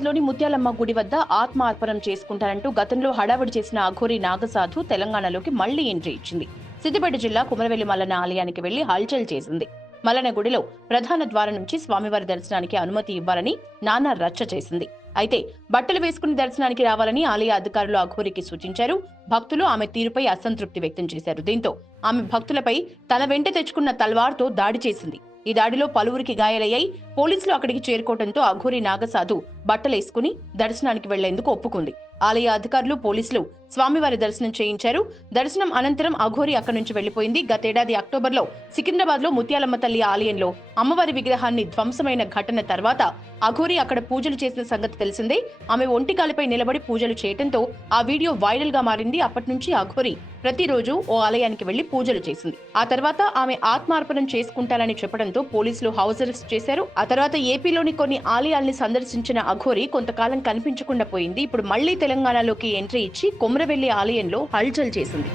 సికింద్రాబాద్లోని ముత్యాలమ్మ గుడి వద్ద ఆత్మార్పణం చేసుకుంటారంటూ గతంలో హడావిడి చేసిన అఘోరి నాగసాధు తెలంగాణలోకి మళ్లీ ఎంట్రీ ఇచ్చింది. సిద్దిపేట జిల్లా కుమరవెల్లి మల్లన్న ఆలయానికి వెళ్లి హల్చల్ చేసింది. మల్లన్న గుడిలో ప్రధాన ద్వారం నుంచి స్వామివారి దర్శనానికి అనుమతి ఇవ్వాలని నానా రచ్చ చేసింది. అయితే బట్టలు వేసుకుని దర్శనానికి రావాలని ఆలయ అధికారులు అఘోరికి సూచించారు. భక్తులు ఆమె తీరుపై అసంతృప్తి వ్యక్తం చేశారు. దీంతో ఆమె భక్తులపై తన వెంట తెచ్చుకున్న తల్వార్తో దాడి చేసింది. ఈ దాడిలో పలువురికి గాయాలయ్యాయి. పోలీసులు అక్కడికి చేరుకోవడంతో అఘోరి నాగసాధు బట్టలేసుకుని దర్శనానికి వెళ్లేందుకు ఒప్పుకుంది. ఆలయ అధికారులు, పోలీసులు స్వామివారి దర్శనం చేయించారు. దర్శనం అనంతరం అఘోరి అక్కడి నుంచి వెళ్లిపోయింది. గతేడాది అక్టోబర్లో సికింద్రాబాద్ లో ముత్యాలమ్మ తల్లి ఆలయంలో అమ్మవారి విగ్రహాన్ని ధ్వంసమైన ఘటన తర్వాత అఘోరి అక్కడ పూజలు చేసిన సంగతి తెలిసిందే. ఆమె ఒంటికాలిపై నిలబడి పూజలు చేయడంతో ఆ వీడియో వైరల్ గా మారింది. అప్పటి నుంచి అఘోరి ప్రతిరోజు ఓ ఆలయానికి వెళ్లి పూజలు చేసింది. ఆ తర్వాత ఆమె ఆత్మార్పణం చేసుకుంటానని చెప్పడంతో పోలీసులు హౌస్ అరెస్ట్ చేశారు. ఆ తర్వాత ఏపీలోని కొన్ని ఆలయాల్ని సందర్శించిన అఘోరి కొంతకాలం కనిపించకుండా పోయింది. ఇప్పుడు మళ్లీ తెలంగాణలోకి ఎంట్రీ ఇచ్చి కొమరవెల్లి ఆలయంలో హల్చల్ చేసింది.